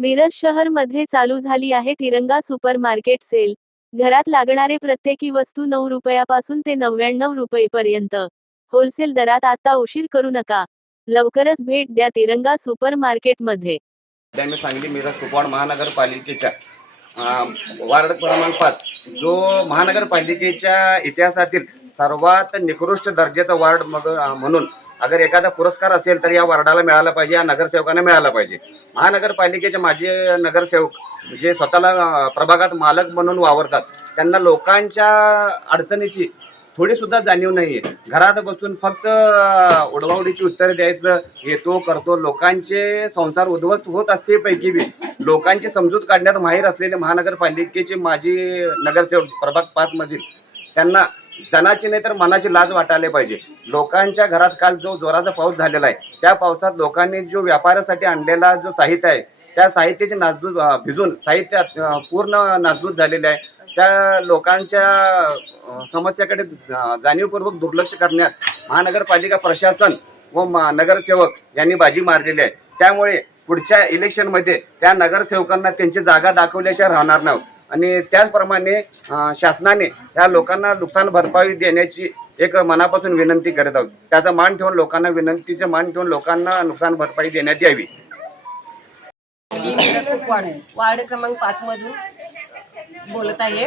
मिरज शहरमध्ये चालू झाली आहे तिरंगा सुपर मार्केट सेल. घरात लागणारे प्रत्येकी वस्तू नऊ रुपयापासून ते नव्याण्णव रुपयेपर्यंत. होलसेल दरात आता उशीर करू नका. लवकरच भेट द्या तिरंगा सुपर मार्केटमध्ये त्यांनी सांगली मिरज कुपवाड महानगरपालिकेच्या वार्ड क्रमांक पाच. जो महानगरपालिकेच्या इतिहासातील सर्वात निकृष्ट दर्जाचा वार्ड मग म्हणून अगर एखादा पुरस्कार असेल तर या वार्डाला मिळाला पाहिजे या नगरसेवकांना मिळाला पाहिजे. महानगरपालिकेचे माजी नगरसेवक जे स्वतःला प्रभागात मालक म्हणून वावरतात त्यांना लोकांच्या अडचणीची थोडीसुद्धा जाणीव नाही आहे घरात बसून फक्त अं, उडवाउडीची उत्तरं द्यायचं येतो करतो लोकांचे संसार उद्ध्वस्त होत असते पैकी बी लोकांची समजूत काढण्यात माहीर असलेले महानगरपालिकेचे माजी नगरसेवक प्रभाग पाचमधील त्यांना जनाची नाही तर मनाची लाज वाटायला पाहिजे. लोकांच्या घरात काल जो जोराचा पाऊस झालेला आहे त्या पावसात लोकांनी जो व्यापारासाठी आणलेला जो साहित्य आहे त्या साहित्याचे नासधूस भिजून साहित्य पूर्ण नासधूस झालेले आहे. त्या लोकांच्या समस्याकडे जाणीवपूर्वक दुर्लक्ष करण्यात महानगरपालिका प्रशासन व नगरसेवक यांनी बाजी मारलेली आहे. त्यामुळे पुढच्या इलेक्शनमध्ये त्या नगरसेवकांना त्यांची जागा दाखवल्याशिवाय राहणार नाही. आणि त्याचप्रमाणे शासनाने त्या लोकांना नुकसान भरपाई देण्याची एक मनापासून विनंती करत आहोत. त्याचा मान ठेवून लोकांना विनंतीचे मान ठेवून लोकांना नुकसान भरपाई देण्यात यावी. वार्ड क्रमांक पाच मधून बोलत आहे.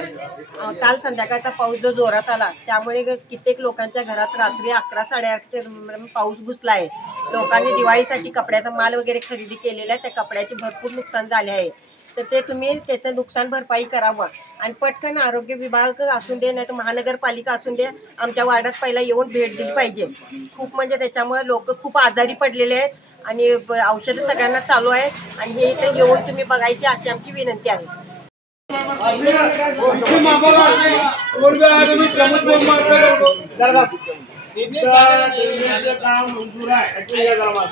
काल संध्याकाळचा पाऊस जो जोरात आला त्यामुळे कित्येक लोकांच्या घरात रात्री अकरा दरम्यान पाऊस घुसला आहे. लोकांनी दिवाळीसाठी कपड्याचा माल वगैरे खरेदी केलेला आहे. त्या कपड्याचे भरपूर नुकसान झाले आहे. तर ते तुम्ही त्याचं नुकसान भरपाई करावं आणि पटकन आरोग्य विभाग असून दे नाही तर महानगरपालिका असून दे आमच्या वार्डात पहिला येऊन भेट दिली पाहिजे. खूप म्हणजे त्याच्यामुळे लोक खूप आजारी पडलेले आहेत आणि औषधं सगळ्यांना चालू आहेत. आणि हे इथे येऊन तुम्ही बघायची अशी आमची विनंती आहे.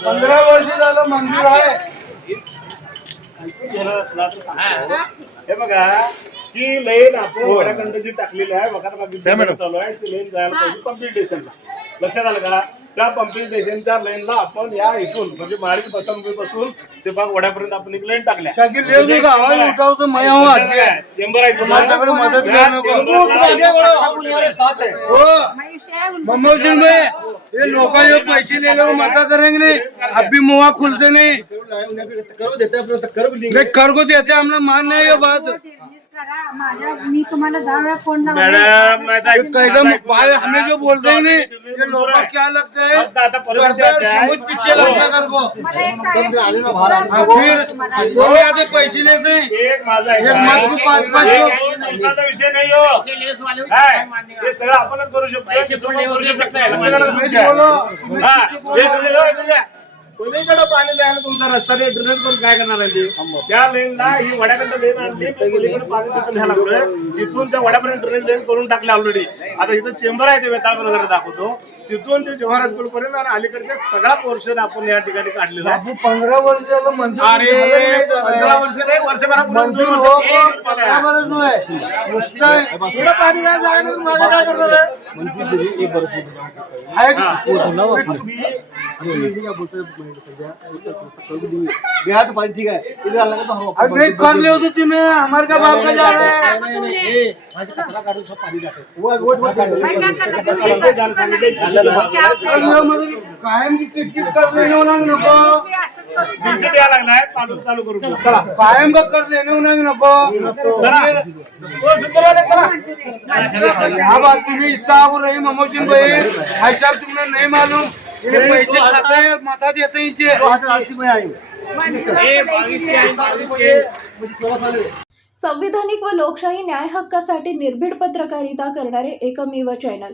पंधरा वर्ष झालं मंजूर आहे. हे बघा की लेन आपण वड्याखंड जी टाकलेली आहे. वखार बागेची चालू आहे. ती लेन जायला पाहिजे पंपिंग स्टेशनला लक्षात आलं का? त्या पंपिंग स्टेशनच्या लेनला आपण या इथून म्हणजे महाराज बसून ते बघ वड्यापर्यंत आपण एक लेन टाकल्या. चेंबर आहे. माझ्याकडे मदत या करू हो ये लोग ये पैसे ले लो मजा करेंगे नहीं अभी मुआ खुलते नहीं कर को देते हम लोग मान नहीं ये बात माझ्या मी तुम्हाला दहा वेळा फोन मॅडम माझा ये कैसा भाई हमें जो बोलते हैं नहीं ये लोग क्या लगता है करते हैं. समझ पीछे लगता कर को मला एक सांगा, हाँ, फिर. वो ऐसे पैसे लेते हैं एक माझा एक मत को पाच पाच सौ दिवसाचा विषय नाही हो. काय? हे सगळं आपणच करू शकतो. हे तुम्ही करू शकत नाही. लक्षात आलं का तुमच्या? बोलो. हा, हे तुम्ही जाऊ, तुम्ही जा. कोणीकडे पाणी जायला तुमचा रस्ता नाही ड्रेनेज करून काय करणार आहे ते? त्या लेनला ही वड्याकडे लेन आणली कोणीकडे पाणी दिसून घ्यायला लागलोय. तिथून त्या वड्यापर्यंत ड्रेनेज लेन करून टाकले ऑलरेडी आता इथं चेंबर आहे ते वेताळ वगैरे दाखवतो. तिथून ते जवाहर स्कूल पर्यंत आणि अलीकडच्या सगळा पोर्शन आपण या ठिकाणी काढलेला आहे बापू पंधरा वर्ष झालं मंजूर अरे. पंधरा वर्ष नाही वर्षभरात मंजूर दोन हो वर्ष एक पंधरा झालं. वर्ष नाही. नुसतं आहे. पुढं पाणी काय जायला नाही, माझं काय करणार आहे? आहे का? अरे नहीं कर ले तो तुम्हें हमारे का बाप का जा रहा है हे लागलाय चालू चालू करू चला कायम का कर लेने होना नको. चला. ओ, सुंदरवाले, चला. यहाँ बात तुम्हें रही ममोजिन भाई साहब तुमने नहीं मालूम. ये पैसे हैं हैं इसे संविधानिक व लोकशाही न्याय हक्कासाठी निर्भीड पत्रकारिता करणारे एकमेव चॅनल.